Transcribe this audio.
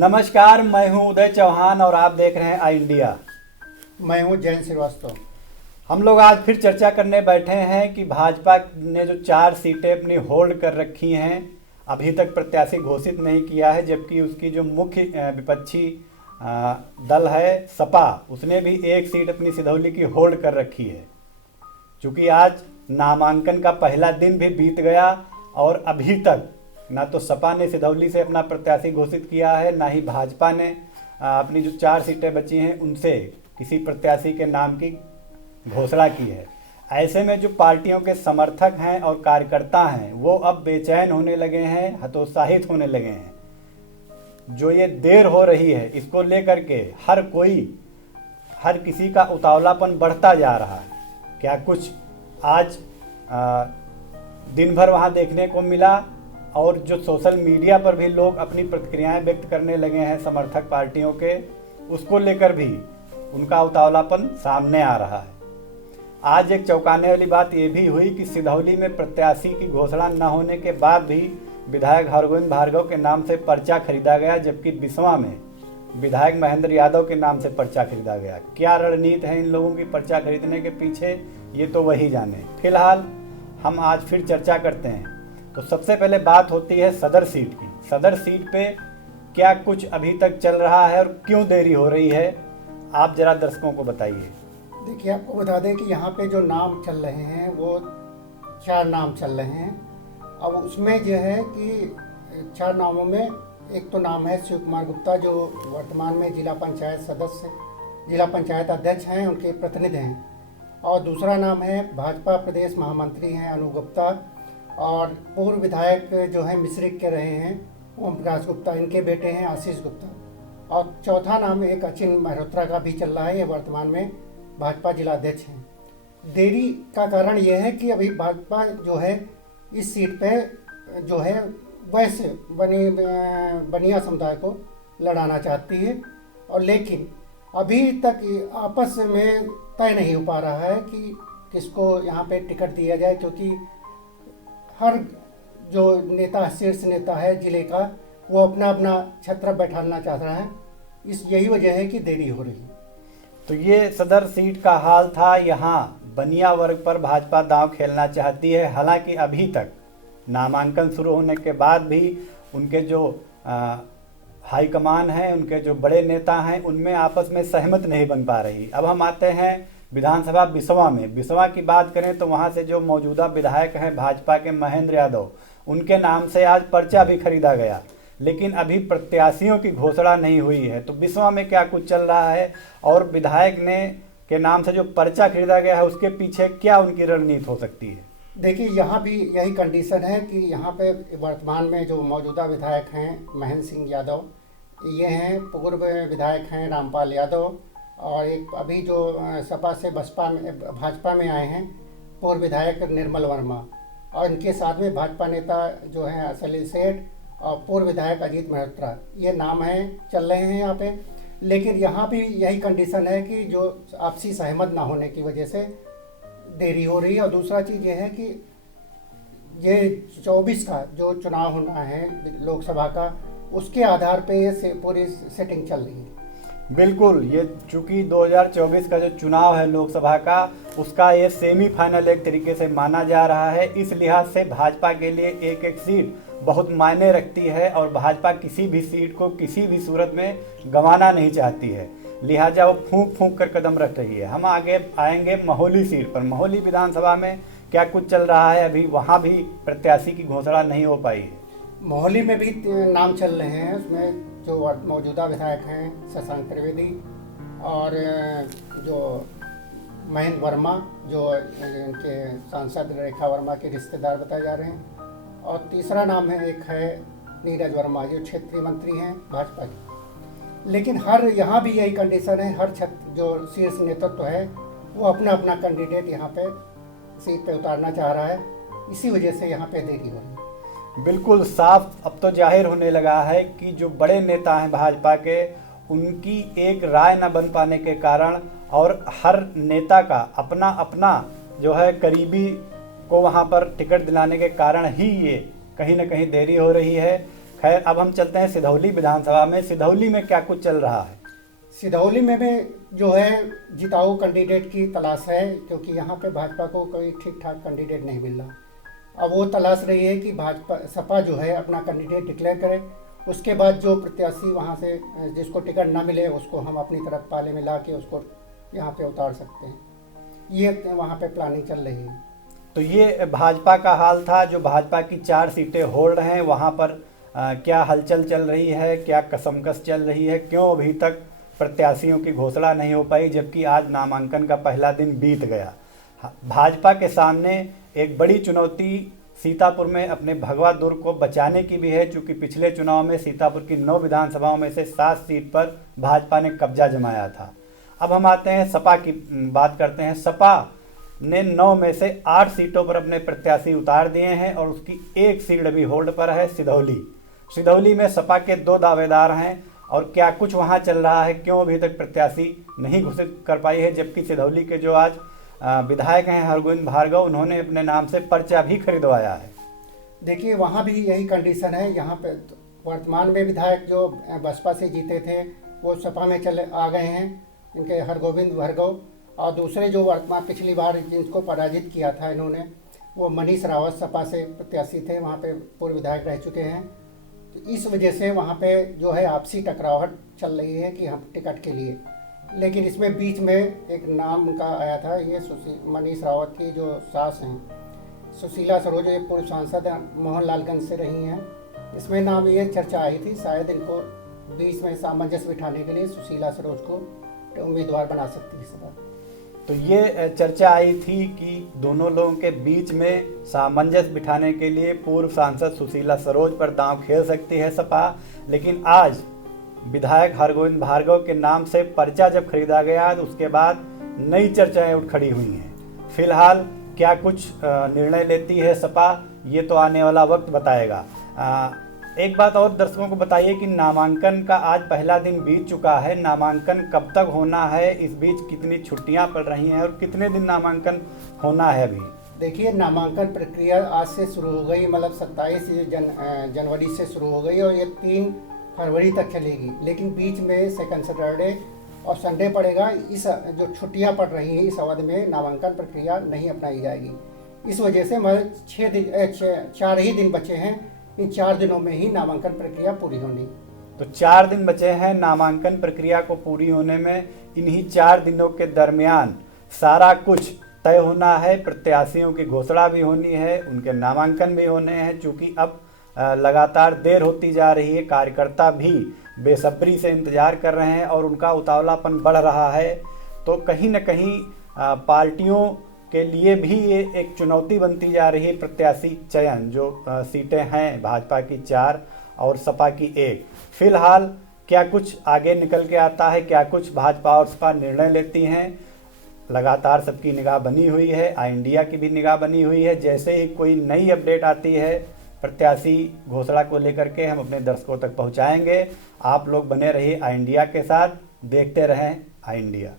नमस्कार, मैं हूं उदय चौहान और आप देख रहे हैं आई इंडिया। मैं हूँ जैन श्रीवास्तव। हम लोग आज फिर चर्चा करने बैठे हैं कि भाजपा ने जो 4 सीटें अपनी होल्ड कर रखी हैं, अभी तक प्रत्याशी घोषित नहीं किया है, जबकि उसकी जो मुख्य विपक्षी दल है सपा, उसने भी 1 सीट अपनी सिधौली की होल्ड कर रखी है। चूँकि आज नामांकन का पहला दिन भी बीत गया और अभी तक ना तो सपा ने सिधौली से अपना प्रत्याशी घोषित किया है, ना ही भाजपा ने अपनी जो 4 सीटें बची हैं उनसे किसी प्रत्याशी के नाम की घोषणा की है। ऐसे में जो पार्टियों के समर्थक हैं और कार्यकर्ता हैं वो अब बेचैन होने लगे हैं, हतोत्साहित होने लगे हैं। जो ये देर हो रही है इसको लेकर के हर किसी का उतावलापन बढ़ता जा रहा है। क्या कुछ आज दिन भर वहाँ देखने को मिला और जो सोशल मीडिया पर भी लोग अपनी प्रतिक्रियाएं व्यक्त करने लगे हैं समर्थक पार्टियों के, उसको लेकर भी उनका उतावलापन सामने आ रहा है। आज एक चौंकाने वाली बात यह भी हुई कि सिधौली में प्रत्याशी की घोषणा न होने के बाद भी विधायक हरगोविंद भार्गव के नाम से पर्चा खरीदा गया, जबकि बिसवा में विधायक महेंद्र यादव के नाम से पर्चा खरीदा गया। क्या रणनीति है इन लोगों की पर्चा खरीदने के पीछे, ये तो वही जाने। फिलहाल हम आज फिर चर्चा करते हैं। तो सबसे पहले बात होती है सदर सीट की। सदर सीट पे क्या कुछ अभी तक चल रहा है और क्यों देरी हो रही है, आप जरा दर्शकों को बताइए। देखिए, आपको बता दें कि यहाँ पे जो नाम चल रहे हैं वो 4 नाम चल रहे हैं। अब उसमें जो है कि 4 नामों में एक तो नाम है शिव कुमार गुप्ता, जो वर्तमान में जिला पंचायत सदस्य, जिला पंचायत अध्यक्ष हैं, उनके प्रतिनिधि हैं। और दूसरा नाम है भाजपा प्रदेश महामंत्री हैं अनु गुप्ता, और पूर्व विधायक जो हैं मिश्रिक के रहे हैं ओम प्रकाश गुप्ता, इनके बेटे हैं आशीष गुप्ता। और चौथा नाम एक अचिन मल्होत्रा का भी चल रहा है, ये वर्तमान में भाजपा जिला अध्यक्ष हैं। देरी का कारण यह है कि अभी भाजपा जो है इस सीट पे जो है वैसे बनिया समुदाय को लड़ाना चाहती है, और लेकिन अभी तक आपस में तय नहीं हो पा रहा है कि किसको यहाँ पे टिकट दिया जाए, क्योंकि हर जो नेता, शीर्ष नेता है जिले का, वो अपना अपना छत्र बैठाना चाह रहा है। यही वजह है कि देरी हो रही है। तो ये सदर सीट का हाल था। यहाँ बनिया वर्ग पर भाजपा दांव खेलना चाहती है। हालांकि अभी तक नामांकन शुरू होने के बाद भी उनके जो हाईकमान है, उनके जो बड़े नेता हैं, उनमें आपस में सहमत नहीं बन पा रही। अब हम आते हैं विधानसभा बिसवा में। बिसवा की बात करें तो वहाँ से जो मौजूदा विधायक हैं भाजपा के महेंद्र यादव, उनके नाम से आज पर्चा भी खरीदा गया, लेकिन अभी प्रत्याशियों की घोषणा नहीं हुई है। तो बिसवा में क्या कुछ चल रहा है और विधायक ने के नाम से जो पर्चा खरीदा गया है उसके पीछे क्या उनकी रणनीति हो सकती है? देखिए, यहाँ भी यही कंडीशन है कि यहाँ पे वर्तमान में जो मौजूदा विधायक हैं महेंद्र सिंह यादव, ये हैं, पूर्व विधायक हैं रामपाल यादव, और एक अभी जो सपा से भाजपा में आए हैं पूर्व विधायक निर्मल वर्मा, और इनके साथ में भाजपा नेता जो हैं सलील सेठ और पूर्व विधायक अजीत मल्होत्रा, ये नाम हैं चल रहे हैं यहाँ पे। लेकिन यहाँ भी यही कंडीशन है कि जो आपसी सहमत ना होने की वजह से देरी हो रही है। और दूसरा चीज़ ये है कि ये 24 का जो चुनाव होना है लोकसभा का, उसके आधार पे ये पूरी सेटिंग चल रही है। बिल्कुल, ये चूँकि 2024 का जो चुनाव है लोकसभा का, उसका ये सेमीफाइनल एक तरीके से माना जा रहा है। इस लिहाज से भाजपा के लिए एक एक सीट बहुत मायने रखती है और भाजपा किसी भी सीट को किसी भी सूरत में गंवाना नहीं चाहती है, लिहाजा वो फूंक फूंक कर कदम रख रही है। हम आगे आएंगे महोली सीट पर। महोली विधानसभा में क्या कुछ चल रहा है? अभी वहाँ भी प्रत्याशी की घोषणा नहीं हो पाई है। मोहाली में भी नाम चल रहे हैं। उसमें जो मौजूदा विधायक हैं शशांक त्रिवेदी, और जो महेंद्र वर्मा, जो इनके सांसद रेखा वर्मा के रिश्तेदार बताए जा रहे हैं, और तीसरा नाम है एक है नीरज वर्मा, जो क्षेत्रीय मंत्री हैं भाजपा के। लेकिन यहाँ भी यही कंडीशन है, हर जो शीर्ष नेतृत्व है वो अपना अपना कैंडिडेट यहाँ पे सीट पे उतारना चाह रहा है। इसी वजह से यहाँ पे देरी हो रही है। बिल्कुल साफ अब तो जाहिर होने लगा है कि जो बड़े नेता हैं भाजपा के, उनकी एक राय न बन पाने के कारण और हर नेता का अपना अपना जो है करीबी को वहाँ पर टिकट दिलाने के कारण ही ये कहीं ना कहीं देरी हो रही है। खैर, अब हम चलते हैं सिधौली विधानसभा में। सिधौली में क्या कुछ चल रहा है? सिधौली में भी जो है जिताऊ कैंडिडेट की तलाश है, क्योंकि यहाँ पे भाजपा को कोई ठीक ठाक कैंडिडेट नहीं मिल रहा। अब वो तलाश रही है कि भाजपा सपा जो है अपना कैंडिडेट डिक्लेयर करे, उसके बाद जो प्रत्याशी वहाँ से जिसको टिकट ना मिले उसको हम अपनी तरफ पाले में ला के उसको यहाँ पे उतार सकते हैं। ये वहाँ पे प्लानिंग चल रही है। तो ये भाजपा का हाल था। जो भाजपा की 4 सीटें होल्ड हैं, वहाँ पर क्या हलचल चल रही है, क्या कसमकस चल रही है, क्यों अभी तक प्रत्याशियों की घोषणा नहीं हो पाई, जबकि आज नामांकन का पहला दिन बीत गया। भाजपा के सामने एक बड़ी चुनौती सीतापुर में अपने भगवा दुर्ग को बचाने की भी है, चूँकि पिछले चुनाव में सीतापुर की 9 विधानसभाओं में से 7 सीट पर भाजपा ने कब्जा जमाया था। अब हम आते हैं सपा की बात करते हैं। सपा ने 9 में से 8 सीटों पर अपने प्रत्याशी उतार दिए हैं और उसकी एक सीट अभी होल्ड पर है, सिधौली। सिधौली में सपा के 2 दावेदार हैं और क्या कुछ वहां चल रहा है, क्यों अभी तक प्रत्याशी नहीं घोषित कर पाई है, जबकि सिधौली के जो आज विधायक हैं हरगोविंद भार्गव, उन्होंने अपने नाम से पर्चा भी खरीदवाया है। देखिए, वहाँ भी यही कंडीशन है। यहाँ पे वर्तमान में विधायक जो बसपा से जीते थे वो सपा में चले आ गए हैं, इनके हरगोविंद भार्गव। और दूसरे जो वर्तमान पिछली बार जिनको पराजित किया था इन्होंने, वो मनीष रावत सपा से प्रत्याशी थे, वहाँ पे पूर्व विधायक रह चुके हैं। तो इस वजह से वहाँ पे जो है आपसी टकराहट चल रही है कि हम टिकट के लिए। लेकिन इसमें बीच में एक नाम का आया था, ये मनीष रावत की जो सास हैं सुशीला सरोज, ये पूर्व सांसद मोहनलालगंज से रही हैं। इसमें नाम ये चर्चा आई थी, शायद इनको बीच में सामंजस्य बिठाने के लिए सुशीला सरोज को उम्मीदवार बना सकती है सपा। तो ये चर्चा आई थी कि दोनों लोगों के बीच में सामंजस्य बिठाने के लिए पूर्व सांसद सुशीला सरोज पर दांव खेल सकती है सपा। लेकिन आज विधायक हरगोविंद भार्गव के नाम से पर्चा जब खरीदा गया तो उसके बाद नई चर्चाएं उठ खड़ी हुई हैं। फिलहाल क्या कुछ निर्णय लेती है सपा, ये तो आने वाला वक्त बताएगा। एक बात और दर्शकों को बताइए कि नामांकन का आज पहला दिन बीत चुका है। नामांकन कब तक होना है, इस बीच कितनी छुट्टियां पड़ रही हैं और कितने दिन नामांकन होना है अभी? देखिए, नामांकन प्रक्रिया आज से शुरू हो गई, मतलब 27 जनवरी से शुरू हो गई और ये 3 फरवरी तक चलेगी। लेकिन बीच में सेकंड सैटरडे और संडे पड़ेगा। इस जो छुट्टियां पड़ रही हैं, इस अवधि में नामांकन प्रक्रिया नहीं अपनाई जाएगी। इस वजह से मतलब 4 ही दिन बचे हैं। इन 4 दिनों में ही नामांकन प्रक्रिया पूरी होनी। तो 4 दिन बचे हैं नामांकन प्रक्रिया को पूरी होने में। इन्हीं 4 दिनों के दरमियान सारा कुछ तय होना है। प्रत्याशियों की घोषणा भी होनी है, उनके नामांकन भी होने हैं। चूँकि अब लगातार देर होती जा रही है, कार्यकर्ता भी बेसब्री से इंतजार कर रहे हैं और उनका उतावलापन बढ़ रहा है। तो कहीं न कहीं पार्टियों के लिए भी ये एक चुनौती बनती जा रही है प्रत्याशी चयन। जो सीटें हैं भाजपा की 4 और सपा की 1। फिलहाल क्या कुछ आगे निकल के आता है, क्या कुछ भाजपा और सपा निर्णय लेती हैं, लगातार सबकी निगाह बनी हुई है। आई इंडिया की भी निगाह बनी हुई है। जैसे ही कोई नई अपडेट आती है प्रत्याशी घोषणा को लेकर के हम अपने दर्शकों तक पहुंचाएंगे। आप लोग बने रहिए आई इंडिया के साथ, देखते रहें आई इंडिया।